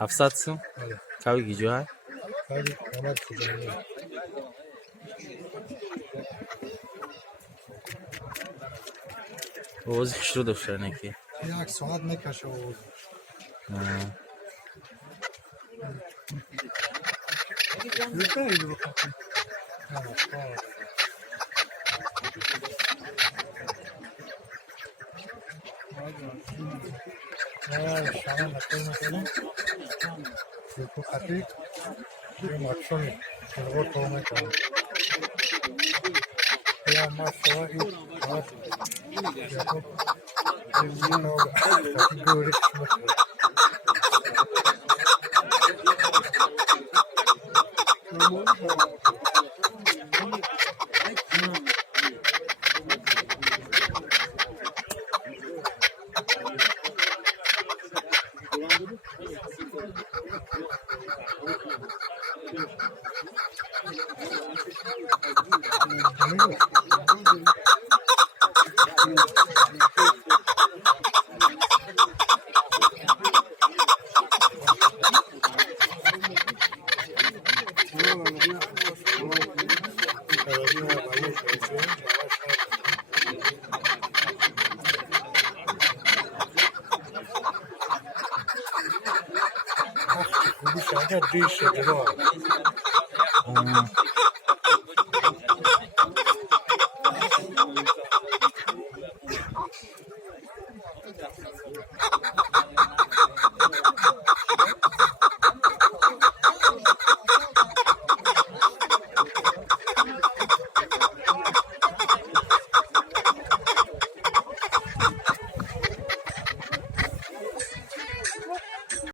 هفتصد سو؟ کاوی گیجو های؟ کاری آمد کجایی اوزی خشرو دفشه نکی یک ساعت میکشه و یکی رو بخطی شامل نکنی میکنم یکو خطی یه ماتشونی شلغور تو میکنم یا ما شوا این باید یکو این خطی گوری کشمت شاید دیش درا